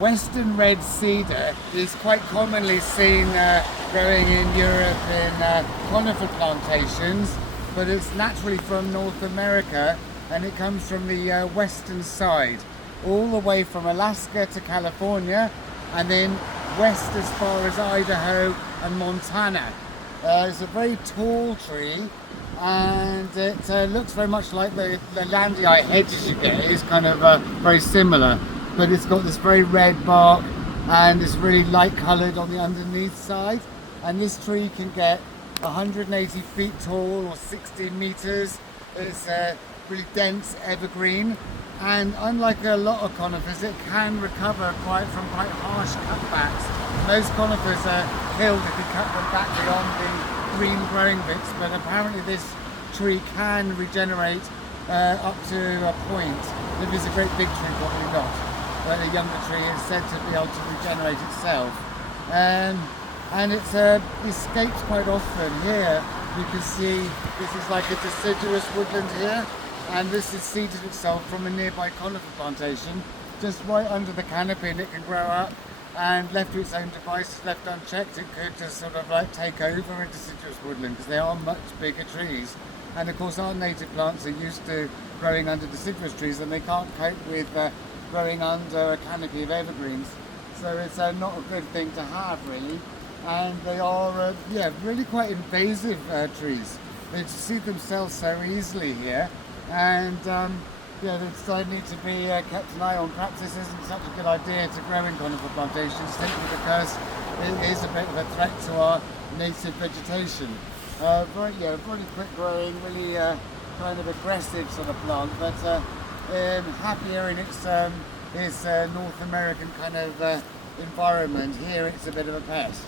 Western red cedar is quite commonly seen growing in Europe in conifer plantations, but it's naturally from North America and it comes from the western side, all the way from Alaska to California and then west as far as Idaho and Montana. It's a very tall tree and it looks very much like the Landii hedges you get. It is kind of very similar, but it's got this very red bark and it's really light coloured on the underneath side. And this tree can get 180 feet tall or 16 meters. It's a really dense evergreen, and unlike a lot of conifers, it can recover from quite harsh cutbacks. Most conifers are killed if you cut them back beyond the green growing bits, but apparently this tree can regenerate up to a point. If it's a great big tree, probably not, but a younger tree is said to be able to regenerate itself. And it escapes quite often. Here you can see this is like a deciduous woodland here, and this has seeded itself from a nearby conifer plantation just right under the canopy, and it can grow up, and left to its own devices, left unchecked, it could just sort of like take over a deciduous woodland, because they are much bigger trees. And of course our native plants are used to growing under deciduous trees, and they can't cope with growing under a canopy of evergreens. So it's not a good thing to have, really. And they are really quite invasive trees. They see themselves so easily here, and they need to be kept an eye on. Perhaps this isn't such a good idea to grow in conifer plantations, simply because it is a bit of a threat to our native vegetation. Really quick growing, really kind of aggressive sort of plant, but happier in its North American kind of environment. Here it's a bit of a pest.